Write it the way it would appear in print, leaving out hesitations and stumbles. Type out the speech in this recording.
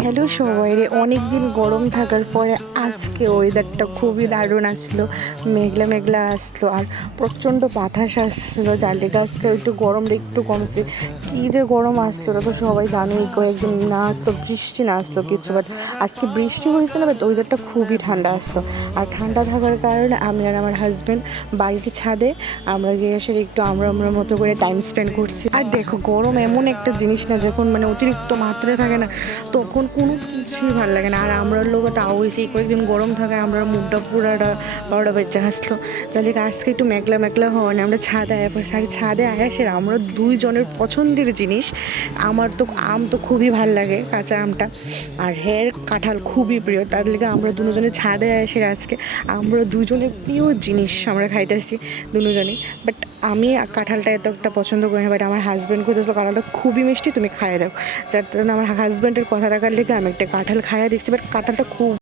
Hello সবাই রে, অনেক দিন গরম থাকার পরে আজকে ওয়েদারটা খুবই দারুণ আসলো। মেঘলা মেঘলা আসলো আর প্রচণ্ড বাতাস আসলো, যার লেগে আজকে একটু গরমটা একটু কমছে। কী যে গরম আসলো ওটা তো সবাই জানোই, কয়েকদিন না আসলো বৃষ্টি, না আসলো কিছু, বাট আজকে বৃষ্টি হয়েছে না, বাট ওয়েদারটা খুবই ঠান্ডা আসলো। আর ঠান্ডা থাকার কারণে আমি আর আমার হাজব্যান্ড বাড়িতে ছাদে আমরা গিয়ে এসে একটু আমরা মতো করে টাইম স্পেন্ড করছি। আর দেখো, গরম এমন একটা জিনিস না, যখন মানে অতিরিক্ত মাত্রায় থাকে না, তখন কোনো কিছুই ভালো লাগে না। আর আমরা লোক তাও সেই কয়েকদিন গরম থাকে, আমরা মুখটা পুরাটা 12টা বাজে আসলো, যার আজকে একটু মেঘলা মেঘলা হওয়া নেই। আমরা ছাদে ছাদে আয়াসের আমরা দুইজনের পছন্দের জিনিস। আমার তো আম তো খুবই ভাল লাগে, কাঁচা আমটা, আর হের কাঁঠাল খুবই প্রিয়, তার লেগে আমরা দুজনে ছাদে আয়াসের আজকে আমরা দুজনের প্রিয় জিনিস আমরা খাইতেছি দুজনেই। বাট আমি কাঁঠালটা এত একটা পছন্দ করি না, বাট আমার হাজব্যান্ড করতেছিল কাঁঠালটা খুবই মিষ্টি, তুমি খাইয়ে দাও। যার জন্য আমার হাজব্যান্ডের কথা রাখার লেগে আমি একটা কাঁঠাল খাইয়ে দেখছি, বাট কাঁঠালটা খুব